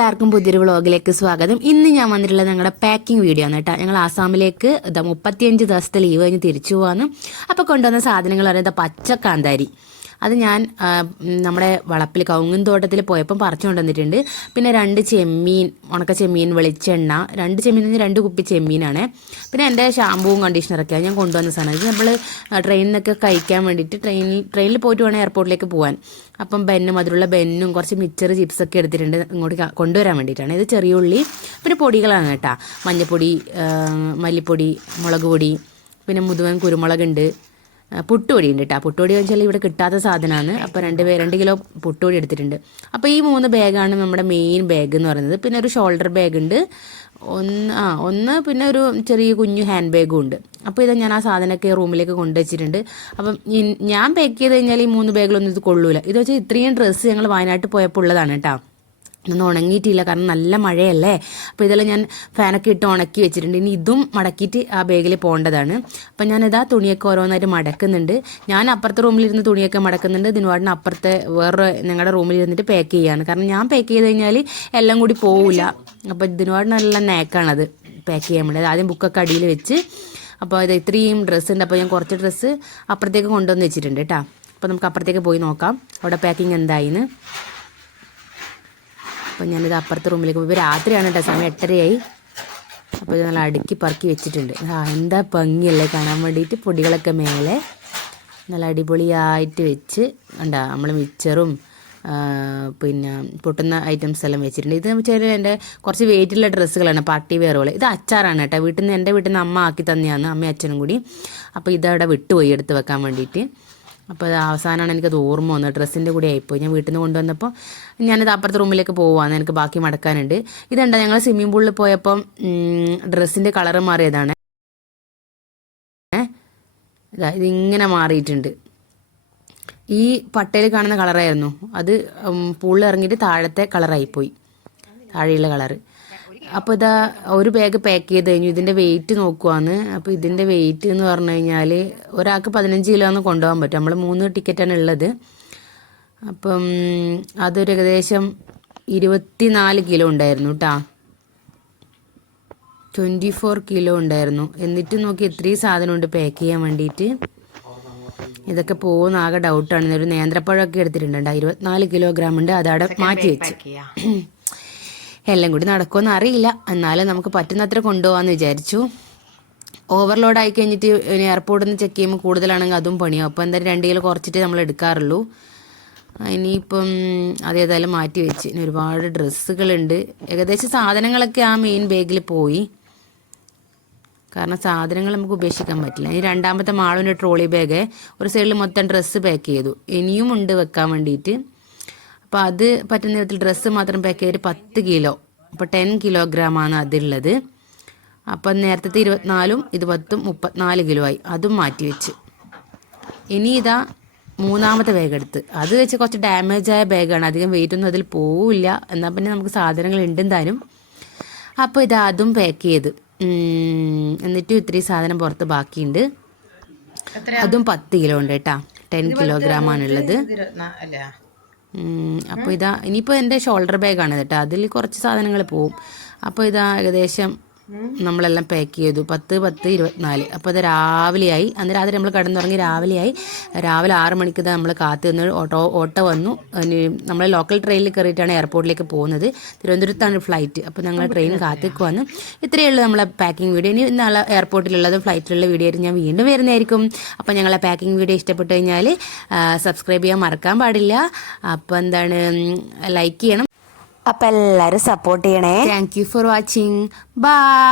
എല്ലാവർക്കും പുതിയൊരു വ്ളോഗിലേക്ക് സ്വാഗതം. ഇന്ന് ഞാൻ വന്നിട്ടുള്ളത് ഞങ്ങളുടെ പാക്കിംഗ് വീഡിയോ ആണ് കേട്ടോ. ഞങ്ങൾ ആസാമിലേക്ക് 35 ദിവസത്തെ ലീവ് കഴിഞ്ഞ് തിരിച്ചു പോകാനും അപ്പോൾ കൊണ്ടുവന്ന സാധനങ്ങൾ പറയുന്നത് പച്ചക്കാന്താരി. അത് ഞാൻ നമ്മുടെ വളപ്പിൽ കവുങ്ങും തോട്ടത്തിൽ പോയപ്പം പറിച്ചു കൊണ്ടുവന്നിട്ടുണ്ട്. പിന്നെ 2 ചെമ്മീൻ, ഉണക്ക ചെമ്മീൻ, വെളിച്ചെണ്ണ, 2 ചെമ്മീൻ 2 കുപ്പി ചെമ്മീനാണ്. പിന്നെ എൻ്റെ ഷാമ്പൂവും കണ്ടീഷണറൊക്കെയാണ് ഞാൻ കൊണ്ടുവന്ന സാധനം. ഇത് നമ്മൾ ട്രെയിനിൽ നിന്നൊക്കെ കഴിക്കാൻ വേണ്ടിയിട്ട് ട്രെയിനിൽ പോയിട്ട് വേണം എയർപോർട്ടിലേക്ക് പോകാൻ. അപ്പം അതിലുള്ള ബെന്നും കുറച്ച് മിച്ചർ ചിപ്സൊക്കെ എടുത്തിട്ടുണ്ട് ഇങ്ങോട്ട് കൊണ്ടുവരാൻ വേണ്ടിയിട്ടാണ്. ഇത് ചെറിയ ഉള്ളി, പിന്നെ പൊടികളാണ് കേട്ടോ. മഞ്ഞൾപ്പൊടി, മല്ലിപ്പൊടി, മുളക് പൊടി, പിന്നെ മുതുവൻ കുരുമുളകുണ്ട്, പുട്ടുപൊടി ഉണ്ട് കേട്ടോ. പുട്ടുപൊടി വെച്ചാൽ ഇവിടെ കിട്ടാത്ത സാധനമാണ്. അപ്പോൾ 2 കിലോ പുട്ടുപൊടി എടുത്തിട്ടുണ്ട്. അപ്പോൾ ഈ 3 ബാഗാണ് നമ്മുടെ മെയിൻ ബാഗ് എന്ന് പറയുന്നത്. പിന്നെ ഒരു ഷോൾഡർ ബാഗ് ഉണ്ട്, ഒന്ന് പിന്നെ ഒരു ചെറിയ കുഞ്ഞു ഹാൻഡ് ബാഗും ഉണ്ട്. അപ്പോൾ ഇത് ഞാൻ ആ സാധനമൊക്കെ റൂമിലേക്ക് കൊണ്ടുവച്ചിട്ടുണ്ട്. അപ്പം ഞാൻ പാക്ക് ചെയ്ത് കഴിഞ്ഞാൽ ഈ 3 ബാഗിലൊന്നും ഇത് കൊള്ളൂല. ഇത് വെച്ചാൽ ഇത്രയും ഡ്രസ്സ് ഞങ്ങൾ വയനാട്ടിൽ പോയപ്പോൾ ഉള്ളതാണ് കേട്ടോ. ഒന്നും ഉണങ്ങിയിട്ടില്ല, കാരണം നല്ല മഴയല്ലേ. അപ്പോൾ ഇതെല്ലാം ഞാൻ ഫാനൊക്കെ ഇട്ട് ഉണക്കി വെച്ചിട്ടുണ്ട്. ഇനി ഇതും മടക്കിയിട്ട് ആ ബാഗിൽ പോകേണ്ടതാണ്. അപ്പം ഞാനിതാ തുണിയൊക്കെ ഓരോന്നായിട്ട് മടക്കുന്നുണ്ട്. ഞാൻ അപ്പുറത്തെ റൂമിലിരുന്ന് തുണിയൊക്കെ മടക്കുന്നുണ്ട്. ദിനുവാടിന് അപ്പുറത്തെ വേറെ ഞങ്ങളുടെ റൂമിലിരുന്നിട്ട് പാക്ക് ചെയ്യുകയാണ്. കാരണം ഞാൻ പാക്ക് ചെയ്ത് കഴിഞ്ഞാൽ എല്ലാം കൂടി പോവില്ല. അപ്പോൾ ദിനുവാടിന് നല്ല നേക്കാണത് പാക്ക് ചെയ്യാൻ വേണ്ടി. ആദ്യം ബുക്കൊക്കെ അടിയിൽ വെച്ച്, അപ്പോൾ ഇത് ഇത്രയും ഡ്രസ്സ് ഉണ്ട്. അപ്പോൾ ഞാൻ കുറച്ച് ഡ്രസ്സ് അപ്പുറത്തേക്ക് കൊണ്ടുവന്ന് വെച്ചിട്ടുണ്ട് കേട്ടോ. അപ്പോൾ നമുക്ക് അപ്പുറത്തേക്ക് പോയി നോക്കാം അവിടെ പാക്കിങ് എന്തായിന്ന്. അപ്പോൾ ഞാനിത് അപ്പുറത്തെ റൂമിലേക്ക് പോയി. രാത്രിയാണ് കേട്ടോ, സമയം 8:30 അപ്പോൾ ഇത് നല്ല അടുക്കി പറക്കി വെച്ചിട്ടുണ്ട്. എന്താ ഭംഗിയല്ലേ കാണാൻ വേണ്ടിയിട്ട്. പൊടികളൊക്കെ മേലെ നല്ല അടിപൊളിയായിട്ട് വെച്ച് ഉണ്ടാ. നമ്മൾ മിച്ചറും പിന്നെ പൊട്ടുന്ന ഐറ്റംസ് എല്ലാം വെച്ചിട്ടുണ്ട്. ഇത് വെച്ചാൽ എൻ്റെ കുറച്ച് വെയിറ്റുള്ള ഡ്രസ്സുകളാണ്, പാർട്ടി വെയറുകൾ. ഇത് അച്ചാറാണ് കേട്ടോ. എൻ്റെ വീട്ടിൽ നിന്ന് അമ്മ ആക്കി തന്നെയാണ്, അമ്മയും അച്ഛനും കൂടി. അപ്പോൾ ഇതവിടെ വിട്ടുപോയി എടുത്ത് വെക്കാൻ വേണ്ടിയിട്ട്. അപ്പോൾ അത് അവസാനമാണ് എനിക്കത് ഓർമ്മ വന്നത്. ഡ്രസ്സിൻ്റെ കൂടെ ആയിപ്പോയി. ഞാൻ വീട്ടിൽ നിന്ന് കൊണ്ടുവന്നപ്പോൾ ഞാനിത് അപ്പുറത്തെ റൂമിലേക്ക് പോവാന്ന്, എനിക്ക് ബാക്കി മടക്കാനുണ്ട്. ഇതെന്താ, ഞങ്ങൾ സ്വിമ്മിംഗ് പൂളിൽ പോയപ്പം ഡ്രസ്സിൻ്റെ കളറ് മാറിയതാണ്. ഇതിങ്ങനെ മാറിയിട്ടുണ്ട്. ഈ പട്ടയിൽ കാണുന്ന കളറായിരുന്നു അത്, പൂളിൽ ഇറങ്ങിയിട്ട് താഴത്തെ കളറായിപ്പോയി, താഴെയുള്ള കളറ്. അപ്പോൾ ഇതാ ഒരു ബാഗ് പാക്ക് ചെയ്ത് കഴിഞ്ഞു. ഇതിൻ്റെ വെയിറ്റ് നോക്കുവാന്ന്. അപ്പോൾ ഇതിൻ്റെ വെയിറ്റ് എന്ന് പറഞ്ഞു കഴിഞ്ഞാൽ ഒരാൾക്ക് 15 കിലോ ഒന്ന് കൊണ്ടുപോകാൻ പറ്റും. നമ്മൾ 3 ടിക്കറ്റാണ് ഉള്ളത്. അപ്പം അതൊരു ഏകദേശം 24 കിലോ ഉണ്ടായിരുന്നു കേട്ടോ. 24 കിലോ ഉണ്ടായിരുന്നു. എന്നിട്ട് നോക്കി ഇത്രയും സാധനമുണ്ട് പാക്ക് ചെയ്യാൻ വേണ്ടിയിട്ട്. ഇതൊക്കെ പോകുന്ന ആകെ ഡൗട്ടാണ്. ഒരു നേന്ത്രപ്പഴമൊക്കെ എടുത്തിട്ടുണ്ട്, 24 കിലോഗ്രാം ഉണ്ട്. അതവിടെ മാറ്റി വെച്ച്. എല്ലാം കൂടി നടക്കുമെന്ന് അറിയില്ല, എന്നാലും നമുക്ക് പറ്റുന്നത്ര കൊണ്ടുപോകാമെന്ന് വിചാരിച്ചു. ഓവർലോഡ് ആയി കഴിഞ്ഞിട്ട് എയർപോർട്ടിൽ നിന്ന് ചെക്ക് ചെയ്യുമ്പോൾ കൂടുതലാണെങ്കിൽ അതും പണിയാവും. അപ്പോൾ എന്തായാലും 2 കിലോ കുറച്ചിട്ട് നമ്മൾ എടുക്കാറുള്ളൂ. ഇനിയിപ്പം അതേതായാലും മാറ്റി വെച്ച്. ഇനി ഒരുപാട് ഡ്രസ്സുകളുണ്ട്. ഏകദേശം സാധനങ്ങളൊക്കെ ആ മെയിൻ ബാഗിൽ പോയി, കാരണം സാധനങ്ങൾ നമുക്ക് ഉപേക്ഷിക്കാൻ പറ്റില്ല. ഇനി രണ്ടാമത്തെ മാളുവിൻ്റെ ട്രോളി ബാഗ് ഒരു സൈഡിൽ മൊത്തം ഡ്രസ്സ് പാക്ക് ചെയ്തു. ഇനിയും ഉണ്ട് വെക്കാൻ വേണ്ടിയിട്ട്. അപ്പോൾ അത് പറ്റുന്ന വിധത്തിൽ ഡ്രസ്സ് മാത്രം പാക്ക് ചെയ്തിട്ട് 10 കിലോ, അപ്പോൾ 10 കിലോഗ്രാമാണ് അതുള്ളത്. അപ്പം നേരത്തെ 24ഉം ഇത് 10ഉം 34 കിലോ ആയി. അതും മാറ്റി വെച്ച്. ഇനി ഇതാ 3ാമത്തെ ബാഗ് എടുത്ത്. അത് വെച്ച് കുറച്ച് ഡാമേജായ ബാഗാണ്, അധികം വെയിറ്റ് ഒന്നും അതിൽ പോവില്ല. എന്നാൽ പിന്നെ നമുക്ക് സാധനങ്ങൾ ഉണ്ടെന്താനും. അപ്പോൾ ഇതാ അതും പാക്ക് ചെയ്ത്. എന്നിട്ടും ഇത്രയും സാധനം പുറത്ത് ബാക്കിയുണ്ട്. അതും 10 കിലോ ഉണ്ട് കേട്ടോ. 10 കിലോഗ്രാമാണുള്ളത്. അപ്പോൾ ഇതാ ഇനിയിപ്പോൾ എൻ്റെ ഷോൾഡർ ബാഗാണ് കേട്ടോ. അതിൽ കുറച്ച് സാധനങ്ങൾ പോവും. അപ്പോൾ ഇതാ ഏകദേശം നമ്മളെല്ലാം പാക്ക് ചെയ്തു. 10, 10, 24. അപ്പോൾ അത് രാവിലെയായി. അന്ന് രാത്രി നമ്മൾ കിടന്നുറങ്ങി രാവിലെ 6 മണിക്ക് നമ്മൾ കാത്തു നിന്ന് ഓട്ടോ വന്നു. നമ്മൾ ലോക്കൽ ട്രെയിനിൽ കയറിയിട്ടാണ് എയർപോർട്ടിലേക്ക് പോകുന്നത്. തിരുവനന്തപുരത്താണ് ഫ്ലൈറ്റ്. അപ്പോൾ ഞങ്ങൾ ട്രെയിൻ കാത്തേക്ക് വന്നു. ഇത്രയേ ഉള്ളൂ നമ്മളെ പാക്കിംഗ് വീഡിയോ. ഇനി നാളെ എയർപോർട്ടിലുള്ളതും ഫ്ലൈറ്റിലുള്ള വീഡിയോ ആയിട്ട് ഞാൻ വീണ്ടും വരുന്നതായിരിക്കും. അപ്പോൾ ഞങ്ങളെ പാക്കിംഗ് വീഡിയോ ഇഷ്ടപ്പെട്ട് കഴിഞ്ഞാൽ സബ്സ്ക്രൈബ് ചെയ്യാൻ മറക്കാൻ പാടില്ല. അപ്പോൾ എന്താണ്, ലൈക്ക് ചെയ്യണം. അപ്പം എല്ലാവരും സപ്പോർട്ട് ചെയ്യണേ. Thank you for watching. By.